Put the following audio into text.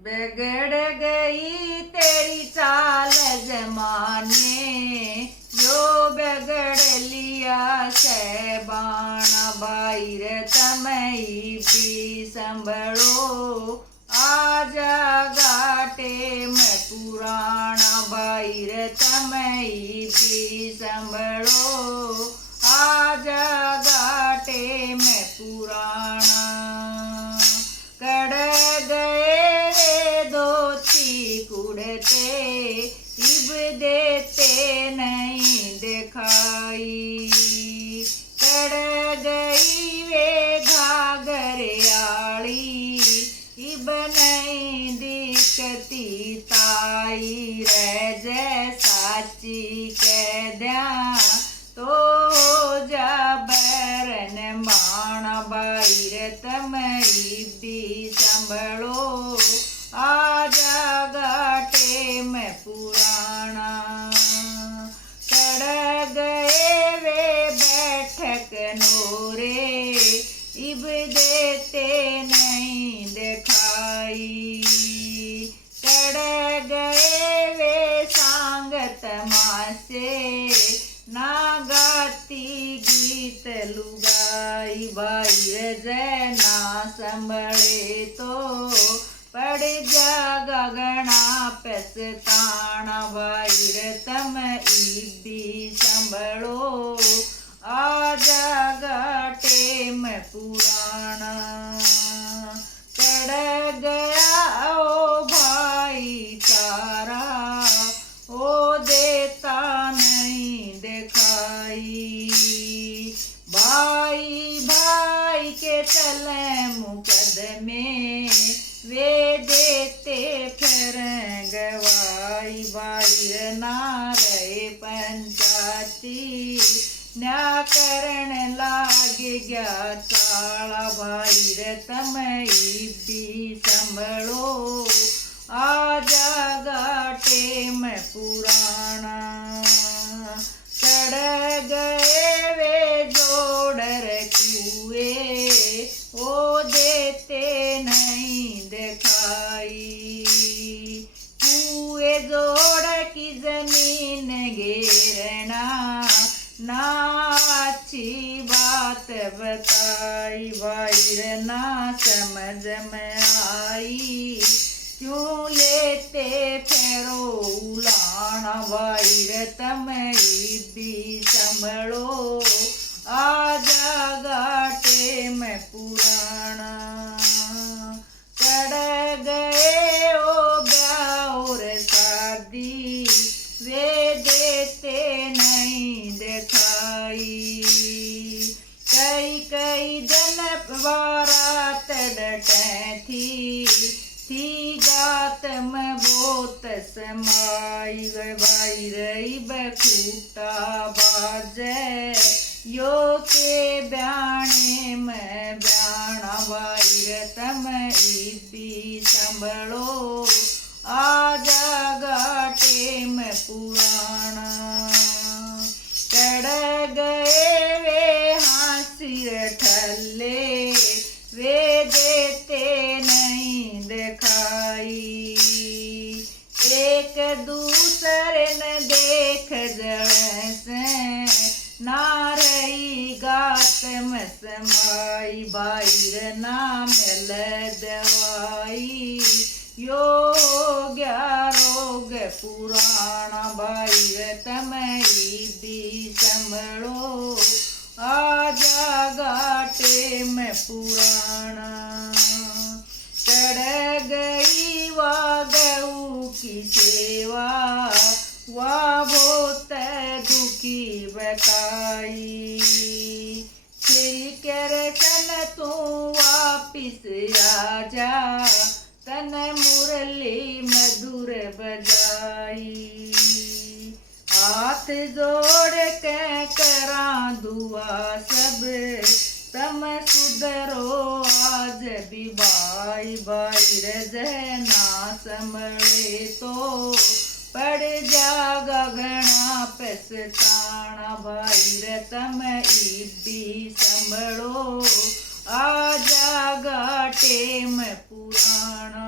बिगड़ गई तेरी चाल जमाने, जो बिगड़ लिया सहबाना भाई रे तमई भी संभलो। आजा घाटे में पुराना भाई रे तमई भी संभलो। आजा घाटे में पुराना। कड़ गए धोती कुड़ते, इब देते नहीं दिखाई। कड़ गई वे घाघरियाली, इब नहीं दिखती ताई। रह जै साची कह द्या तो हो जा बैरन माना भाई रे तमई भी संभलो। आजा घाटे में पुराना। कड़ गए वे बैठक नोरे, इब देते नहीं दिखाई। कड़ गए वे सांगत मासे, ना गाती गीत लुगाई। भाई रे ना संभले तो पड़ जा गगना पछताना। भाई रे तमई भी संभलो। आजा घाटे में पुराना। चढ़ गया ओ भाईचारा, ओ देता नहीं दिखाई। भाई भाई के चले मुकदमे, वे देते फिर गवाई। भाई ना रहे पंचायती, न्या करण लाग गया चाला। भाई रे तमई भी संभलो। आजा घाटे में पुराना। चढ़ गए वे जोड़र कुए, ओ देते नहीं दिखाई। कुए जोड़ की जमीन घेरना, ना अच्छी बात बताई। भाई रे ना समझ में आई, क्यों लेते फेरो उलाना। भाई रे तमई भी संभलो। आजा घाटे में पुराना। चढ़ गए ओ ब्याह शादी, वे देते नहीं दिखाई। कई कई दिन बारात डटे थी गात में बहुत समाई। भाई रही बखूटा बाजे, यो के ब्याणे में ब्याणा। भाई रे तमई भी संभलो। आजा घाटे में पुराना। चढ़ गए वे हासिर ठल्ले, वे देते नहीं दिखाई। एक दूसरे न देख जड़से, ना रही गात में समाई। भाई रे ना मिल दवाई, यो गया रोग पुराना। भाई रे तमई भी संभलो। आजा घाटे में पुराना। चढ़ गई वा गऊ की सेवा, वा बहुत दुखी बताई। फिर कर चल तू वापिस आजा, तन मुरली मधुर बजाई। हाथ जोड़ के करा दुआ सब, तम सुधरो आज भी भाई। भाई रे ना संभले तो पड़ जा गगना पछताना। भाई रे तमई भी संभलो। आजा घाटे में पुराना।